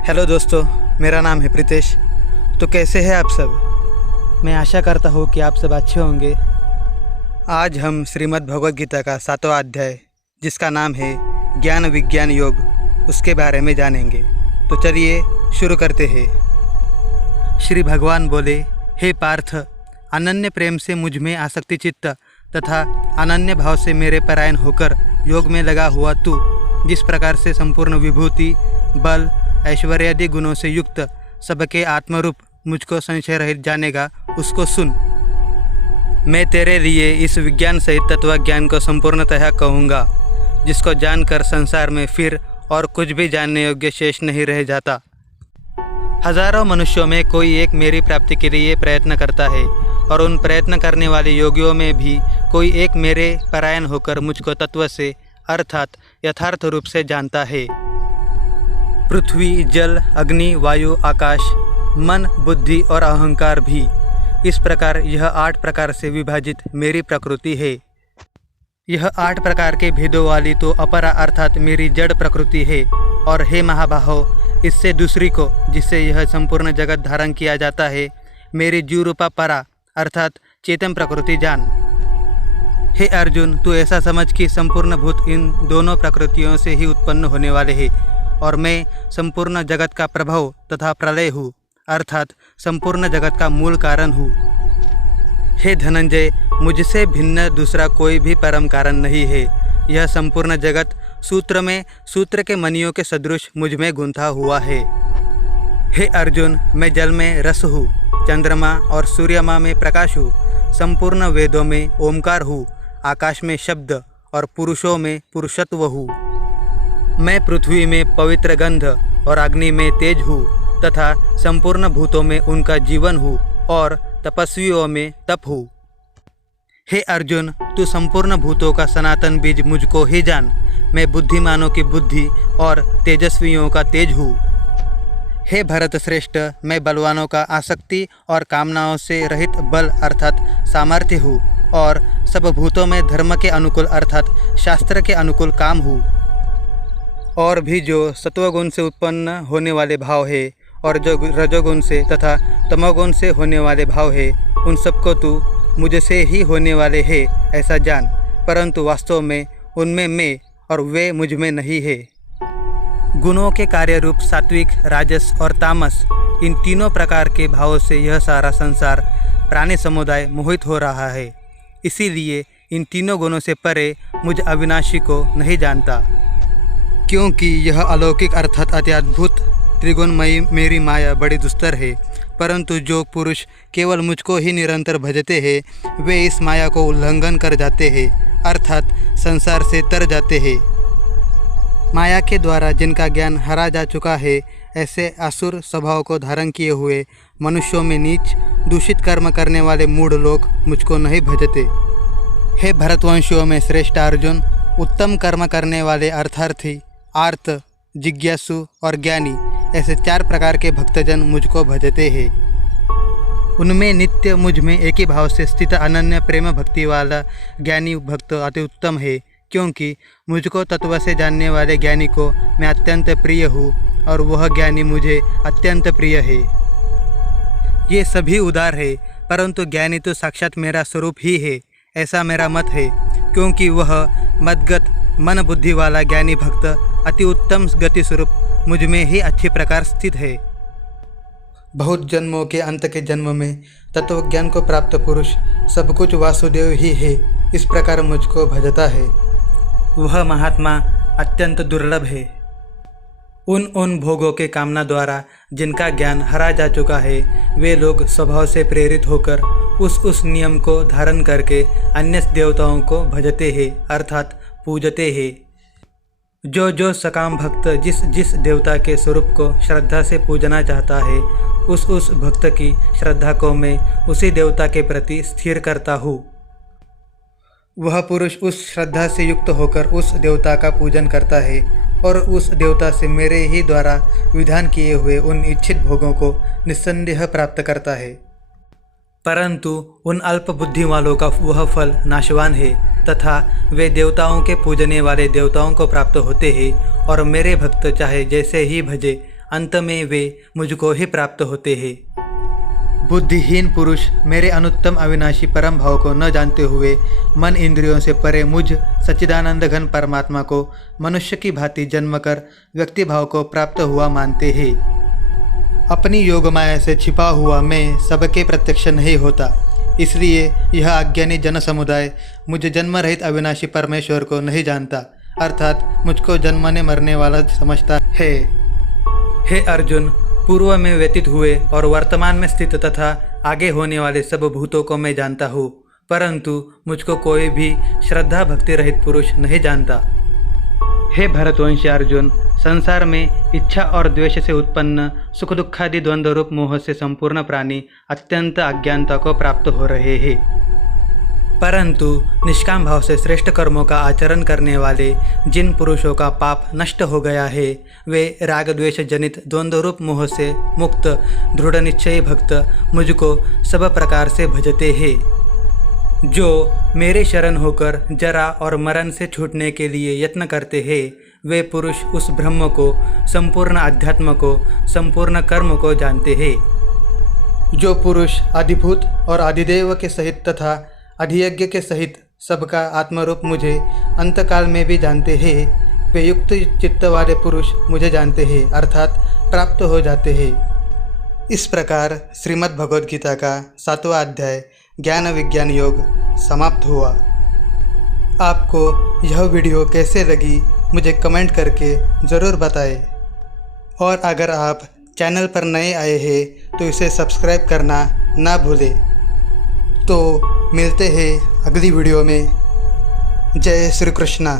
Hello दोस्तों, मेरा नाम है प्रीतेश। तो कैसे हैं आप सब? मैं आशा करता हूँ कि आप सब अच्छे होंगे। आज हम श्रीमद् भगवद गीता का 7वां अध्याय, जिसका नाम है ज्ञान विज्ञान योग, उसके बारे में जानेंगे। तो चलिए शुरू करते हैं। श्री भगवान बोले, हे पार्थ, अनन्य प्रेम से मुझ में आसक्ति चित्त तथा अनन्य भाव से मेरे परायण होकर योग में लगा हुआ तू जिस प्रकार से संपूर्ण विभूति, बल, ऐश्वर्यादि गुणों से युक्त सबके आत्मरूप मुझको संशय रहित जानेगा, उसको सुन। मैं तेरे लिए इस विज्ञान सहित तत्वज्ञान को संपूर्णतः कहूँगा, जिसको जानकर संसार में फिर और कुछ भी जानने योग्य शेष नहीं रह जाता। हजारों मनुष्यों में कोई एक मेरी प्राप्ति के लिए प्रयत्न करता है, और उन प्रयत्न करने वाले योगियों में भी कोई एक मेरे परायण होकर मुझको तत्व से अर्थात यथार्थ रूप से जानता है। पृथ्वी, जल, अग्नि, वायु, आकाश, मन, बुद्धि और अहंकार भी इस प्रकार यह 8 प्रकार से विभाजित मेरी प्रकृति है। यह 8 प्रकार के भेदों वाली तो अपरा अर्थात मेरी जड़ प्रकृति है। और हे महाबाहो, इससे दूसरी को, जिससे यह संपूर्ण जगत धारण किया जाता है, मेरी जीव रूपा परा अर्थात चेतन प्रकृति जान। हे अर्जुन, तू ऐसा समझ कि संपूर्ण भूत इन दोनों प्रकृतियों से ही उत्पन्न होने वाले हैं, और मैं संपूर्ण जगत का प्रभाव तथा प्रलय हूँ, अर्थात संपूर्ण जगत का मूल कारण हूँ। हे धनंजय, मुझसे भिन्न दूसरा कोई भी परम कारण नहीं है। यह संपूर्ण जगत सूत्र में सूत्र के मणियों के सदृश मुझ में गुंथा हुआ है। हे अर्जुन, मैं जल में रस हूँ, चंद्रमा और सूर्यमा में प्रकाश हूँ, संपूर्ण वेदों में ओमकार हूँ, आकाश में शब्द और पुरुषों में पुरुषत्व हूँ। मैं पृथ्वी में पवित्र गंध और अग्नि में तेज हूँ, तथा संपूर्ण भूतों में उनका जीवन हूँ, और तपस्वियों में तप हूँ। हे अर्जुन, तू संपूर्ण भूतों का सनातन बीज मुझको ही जान। मैं बुद्धिमानों की बुद्धि और तेजस्वियों का तेज हूँ। हे भरत श्रेष्ठ, मैं बलवानों का आसक्ति और कामनाओं से रहित बल अर्थात सामर्थ्य हूँ, और सब भूतों में धर्म के अनुकूल अर्थात शास्त्र के अनुकूल काम हूँ। और भी जो सत्वगुण से उत्पन्न होने वाले भाव है, और जो रजोगुण से तथा तमोगुण से होने वाले भाव है, उन सबको तू मुझसे ही होने वाले है ऐसा जान। परंतु वास्तव में उनमें मैं और वे मुझ में नहीं है। गुणों के कार्य रूप सात्विक, राजस और तामस, इन तीनों प्रकार के भावों से यह सारा संसार प्राणी समुदाय मोहित हो रहा है। इसीलिए इन तीनों गुणों से परे मुझ अविनाशी को नहीं जानता, क्योंकि यह अलौकिक अर्थात अत्यद्भुत त्रिगुणमयी मेरी माया बड़ी दुस्तर है। परंतु जो पुरुष केवल मुझको ही निरंतर भजते हैं, वे इस माया को उल्लंघन कर जाते हैं, अर्थात संसार से तर जाते हैं। माया के द्वारा जिनका ज्ञान हरा जा चुका है, ऐसे असुर स्वभाव को धारण किए हुए मनुष्यों में नीच दूषित कर्म करने वाले मूढ़ लोग मुझको नहीं भजते। हे भरतवंशियों में श्रेष्ठ अर्जुन, उत्तम कर्म करने वाले अर्थार्थी, आर्त, जिज्ञासु और ज्ञानी, ऐसे 4 प्रकार के भक्तजन मुझको भजते हैं। उनमें नित्य मुझ में एक ही भाव से स्थित अनन्य प्रेम भक्ति वाला ज्ञानी भक्त अति उत्तम है, क्योंकि मुझको तत्व से जानने वाले ज्ञानी को मैं अत्यंत प्रिय हूँ, और वह ज्ञानी मुझे अत्यंत प्रिय है। ये सभी उदार है, परंतु ज्ञानी तो साक्षात मेरा स्वरूप ही है, ऐसा मेरा मत है, क्योंकि वह मदगत मन बुद्धि वाला ज्ञानी भक्त अति उत्तम गति स्वरूप मुझ में ही अच्छी प्रकार स्थित है। बहुत जन्मों के अंत के जन्म में तत्वज्ञान को प्राप्त पुरुष सब कुछ वासुदेव ही है, इस प्रकार मुझको भजता है। वह महात्मा अत्यंत दुर्लभ है। उन भोगों के कामना द्वारा जिनका ज्ञान हरा जा चुका है, वे लोग स्वभाव से प्रेरित होकर उस नियम को धारण करके अन्य देवताओं को भजते हैं अर्थात पूजते हैं। जो सकाम भक्त जिस देवता के स्वरूप को श्रद्धा से पूजना चाहता है, उस भक्त की श्रद्धा को मैं उसी देवता के प्रति स्थिर करता हूँ। वह पुरुष उस श्रद्धा से युक्त होकर उस देवता का पूजन करता है, और उस देवता से मेरे ही द्वारा विधान किए हुए उन इच्छित भोगों को निस्संदेह प्राप्त करता है। परंतु उन अल्प बुद्धि वालों का वह फल नाशवान है, तथा वे देवताओं के पूजने वाले देवताओं को प्राप्त होते हैं, और मेरे भक्त चाहे जैसे ही भजे अंत में वे मुझको ही प्राप्त होते हैं। बुद्धिहीन पुरुष मेरे अनुत्तम अविनाशी परम भाव को न जानते हुए मन इंद्रियों से परे मुझ सच्चिदानंद घन परमात्मा को मनुष्य की भांति जन्म कर व्यक्ति भाव को प्राप्त हुआ मानते हैं। अपनी योग माया से छिपा हुआ मैं सबके प्रत्यक्ष नहीं होता, इसलिए यह अज्ञानी जन समुदाय मुझ जन्म रहित अविनाशी परमेश्वर को नहीं जानता, अर्थात मुझको जन्मने मरने वाला समझता है। हे अर्जुन, पूर्व में व्यतीत हुए और वर्तमान में स्थित तथा आगे होने वाले सब भूतों को मैं जानता हूँ, परंतु मुझको कोई भी श्रद्धा भक्ति रहित पुरुष नहीं जानता। हे भरतवंशी अर्जुन, संसार में इच्छा और द्वेष से उत्पन्न सुख दुखादि द्वंद्व रूप मोह से संपूर्ण प्राणी अत्यंत अज्ञानता को प्राप्त हो रहे हैं, परंतु निष्काम भाव से श्रेष्ठ कर्मों का आचरण करने वाले जिन पुरुषों का पाप नष्ट हो गया है वे राग द्वेष जनित द्वंद्व रूप मोह से मुक्त दृढ़ निश्चयी भक्त मुझको सब प्रकार से भजते हैं। जो मेरे शरण होकर जरा और मरण से छूटने के लिए यत्न करते हैं वे पुरुष उस ब्रह्म को, संपूर्ण अध्यात्म को, संपूर्ण कर्म को जानते हैं। जो पुरुष आदिभूत और आदिदेव के सहित तथा अधियज्ञ के सहित सबका आत्मरूप मुझे अंतकाल में भी जानते हैं वे युक्त चित्त वाले पुरुष मुझे जानते हैं, अर्थात प्राप्त हो जाते हैं। इस प्रकार श्रीमद् भगवद गीता का 7वां अध्याय ज्ञान विज्ञान योग समाप्त हुआ। आपको यह वीडियो कैसे लगी मुझे कमेंट करके ज़रूर बताएं, और अगर आप चैनल पर नए आए हैं तो इसे सब्सक्राइब करना ना भूलें। तो मिलते हैं अगली वीडियो में। जय श्री कृष्णा।